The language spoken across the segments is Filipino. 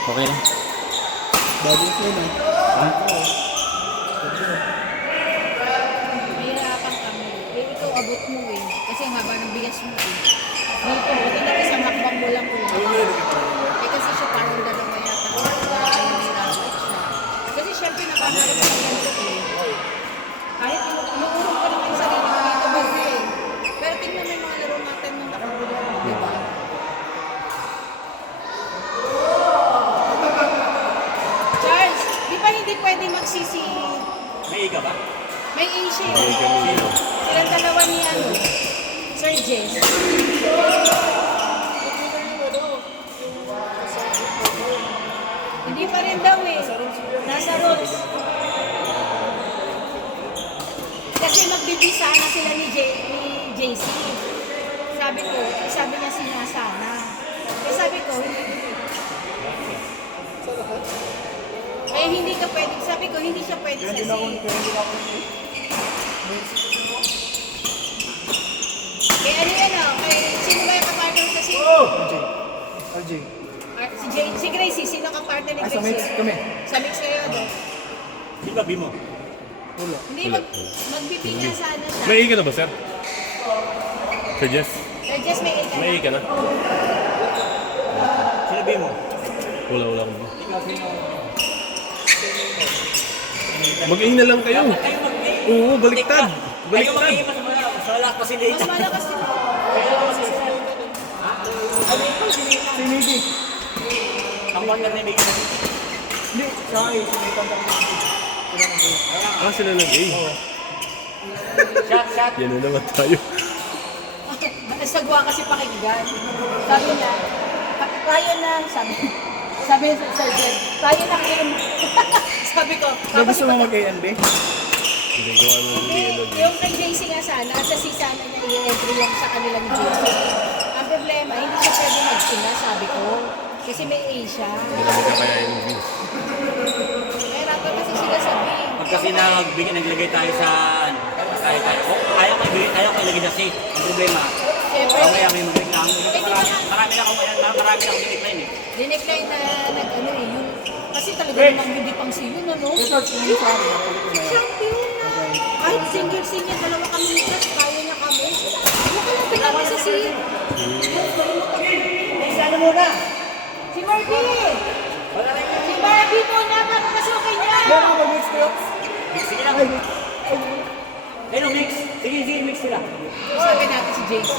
Okay lang. Bagong phone ah. Ha? Mahirapan kami. Eh, ikaw abot mo eh. Kasi ang haba ng bigas mo eh. Dito, buti na isang hakbang mo lang kung eh kasi siya parang dalawa yata. Kaya nahirapan siya. Kasi syempre nakaharap sa ganito eh. Kahit inuurong ka naman yung sarili mo dito bago eh. Pero tingnan mo yung mga laro natin nung nakagulo. Di ba? Charles, di ba hindi pwede magsisi? May iga ba? May issue. Sino? Silang dalawa ni ano, Sir Jess. Hindi pa rin daw eh. Nasa rules. Kasi magbibisa na sila ni JC. Sabi niya sinasana. Eh sabi ko, hindi ka pwede. Sabi ko, hindi siya pwede sa kaya ano yan o, sino ba yung kapartner sa si? RJ. Si Gracie, sino kapartner ni Sa Gracie? mix kami. Sa mix kayo, no? Sino ba Bimo? Wala. Hindi, magbibinya sana siya. May ka na ba, sir? Sir Jess? Sir Jess, may ika May ka na? Sino Bimo? Wala akong ba? Mag-ing na lang kayo. Kayo mag-i. Oo, baliktad. Kayo Baliktad. mag-i. Mas malak pa si Mas Nathan. malakas din. Si Miggy. Ang partner ni Miggy. Hindi, siya ay sinipan ka rin. Sila nag-A. Shot. Yan na naman tayo. Sagwa kasi pakinggan. Sabi niya, tayo na, sabi ni Sir Jess, tayo na Kim. Sabi ko, Ano gusto mo mag-A&B? Hindi gawa mo ng yung kay JC nga sana, at sa sana niya i-entry lang sa kanila ni JC. Ang problema, hindi siya pwede mag-sina, sabi ko. Kasi may A siya. Hindi naman ka kaya yung views. Mahirapan kasi sila sabihin. Pag kasi naglagay tayo sa tayo. Kung ayaw ko ilagay na safe. Ang problema, mamaya may mag-reklamo. Marami na akong dinecline eh. Dinecline na nag-ano eh, yung, kasi talaga namang hindi pang sino, no? Champion na! Kahit single-single, dalawa kami ni Crush, kaya niya kami. Nakalapit kami sa scene. Sana muna! Si Marvin! Si Marvin muna, para masukay niya! Meron mag-mix kayo? Sige lang. Ayun, mix. Sige, mix sila. Sabi natin si JC.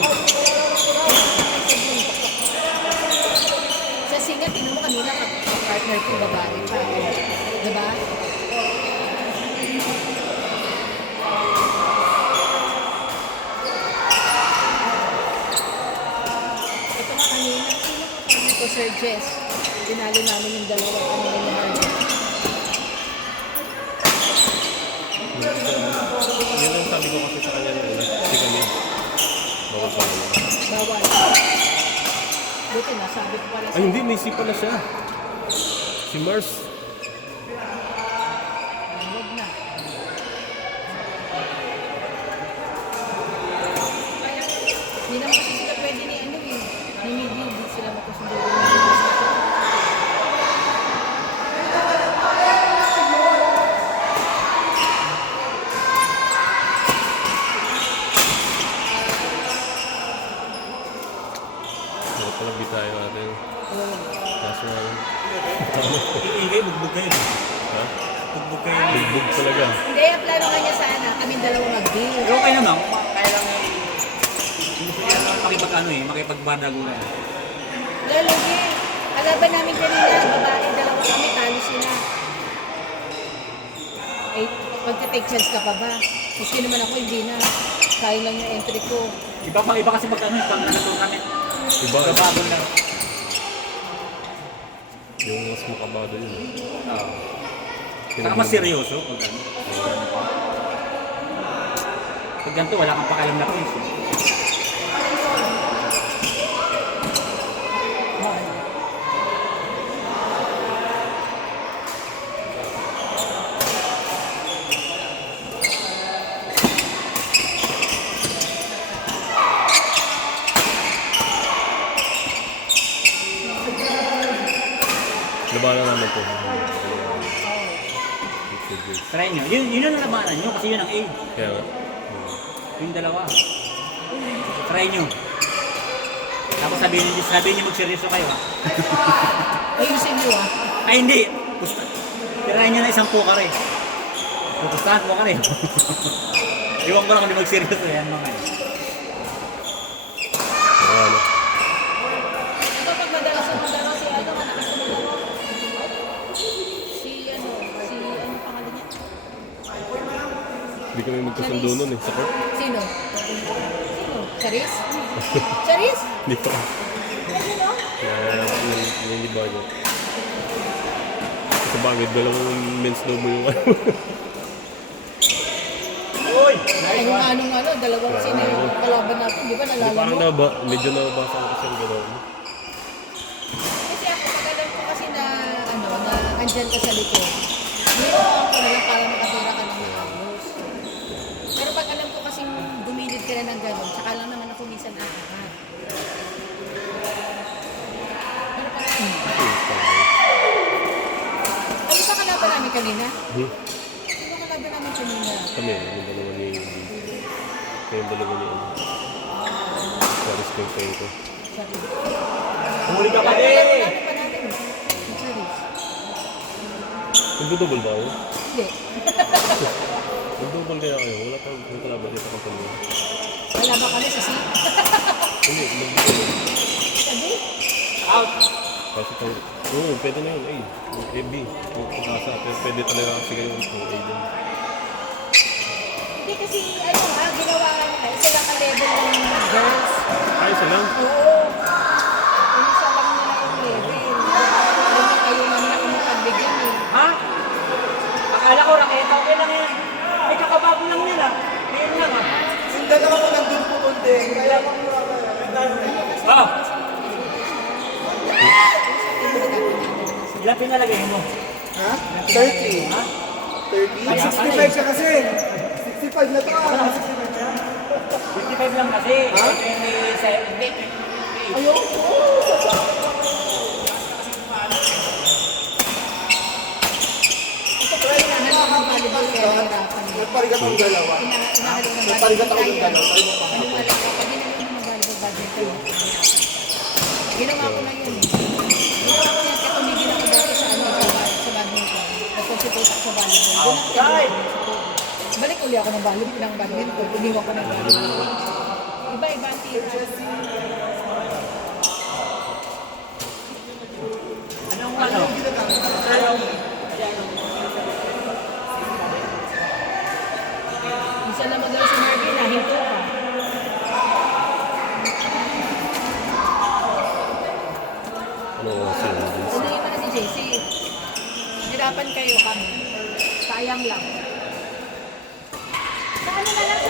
Sa singa, tingnan mo kanina partner ko babae pa. Diba? Ito nga kanina, sino ko partner ko, Sir Jess? Tinalo namin yung dalawa kanina ni Marvin. Yan ang sabi ko kasi sa kanya nung una. Kasi kami. Bawal pa naman. Bawal. Buti na, sabi ko pala Ay, hindi. May C pala siya. Si Mars. Huwag na. Hindi naman kasi sila pwede ni ano eh. Ni Miggy, hindi sila makasundo. Dapat pala bitayo natin. Kaso nga yun. Iingay, bugbog kayo. Ha? Bugbog kayo. Bugbog talaga. Hindi, ang plano nga niya sana, kaming dalawa mag-deal. Pero okay naman. Kaya lang makipagbandagunan. Lalagi. Kalaban namin kanina, babae, dalawa kami, talo sila. Eh, magte-take chance ka pa ba? Maski naman ako, hindi na. Kaya lang yung entry ko. Iba kasi pag kami. Iba. Bago na. Yung mas makabado yun. Saka mas seryoso pag ano. Pag ganito, wala kang pakalam na case. Labanan naman to. Try nyo. Yun ang labanan nyo kasi yun ang A. Kaya nga. Yung dalawa. Try nyo. Tapos sabihin nyo magseryoso kayo ha. Ayusin niyo ah. Ay hindi. Try nyo na isang pukar eh. Pupustahan mo ka rin. Iwan ko lang kung di magseryoso yan mga eh. Ano? Ito pag madalas ang magdaro si ano, malakas ang magdaro. Si ano pangalan niya? Hindi kami magkasundo nun eh. Sa court? Sino? Charis? Charis? Hindi pa. Sino? Yung hindi ba niya? Sa bagay, dalawang men's double yung ano. Uy! Ay, yung ano, dalawang sino yung kalaban natin, di ba Hindi nalala parang mo? medyo nabasa ko kasi yung gano'n. Kasi ako, pag alam ko kasi na, na andyan ka sa likod, niluhaan ko na lang para makatira ka ng maayos. Pero pag alam ko kasing gumilid ka na ng gano'n, tsaka lang naman ako minsan aangat. Pero pag ano ba kalaban namin kanina? Sino kalaban namin kanina? Kami, yung dalawa ni... Kayong dalawa ni ano. Charis kayo ko. Sorry. Huli ka pa Ano din! pa natin? Si Charis. Nagdodouble ba kayo? Hindi. Nagdodouble kaya kayo? Wala pang kalaban dito kang pamilya. Kalaban kami sa C. Hindi, nagdodouble. Sabi? Out! Kasi pang... Oo, pwede na yun. A. B. Pagkasa. Pero pwede talaga kasi kayo yung A din. Hindi kasi ginawa ka nila. Isa lang ka-level ng girls. Ay, isa lang. Oo. Isa lang nila yung level. Alam na kayo man na pagbigyan eh. Ha? Akala ko raketa, okay lang yan. Ay, kakabago lang nila. Ngayon lang ah. Yung dalawa ko nandun po konti. Kaya pang Ah! Ilan pinalagay mo? Ha? 30. Ha? 30? 65 siya kasi. 65 na to ah. 55 lang kasi. Ha? 27. Hindi, 28. Ayoko. Try na lang ang volleyball kaya nahirapan eh. Nagparigat ang dalawa. Inahalo ng Nagparigat ako ng kaya. dalawa. Tayo mo pa. Ano alam ko, pag ginagawa mo ng volleyball, badminton, ginawa ko na yun eh. Ginawa ko yan, kaya tumigil ako dati sa badminton. Nag-concentrate ako sa volleyball. Doon ako Outside! balik uli ako ng badminton. Iniwan ko ng volleyball. Iba-iba ang tira. Anong ano? Anong? Minsan lang maglaw si Marvin, nahinto ka. Ano kasi yun? Ano yun na si JC? Hirapan kayo kami. Sayang lang. Sa ano na lang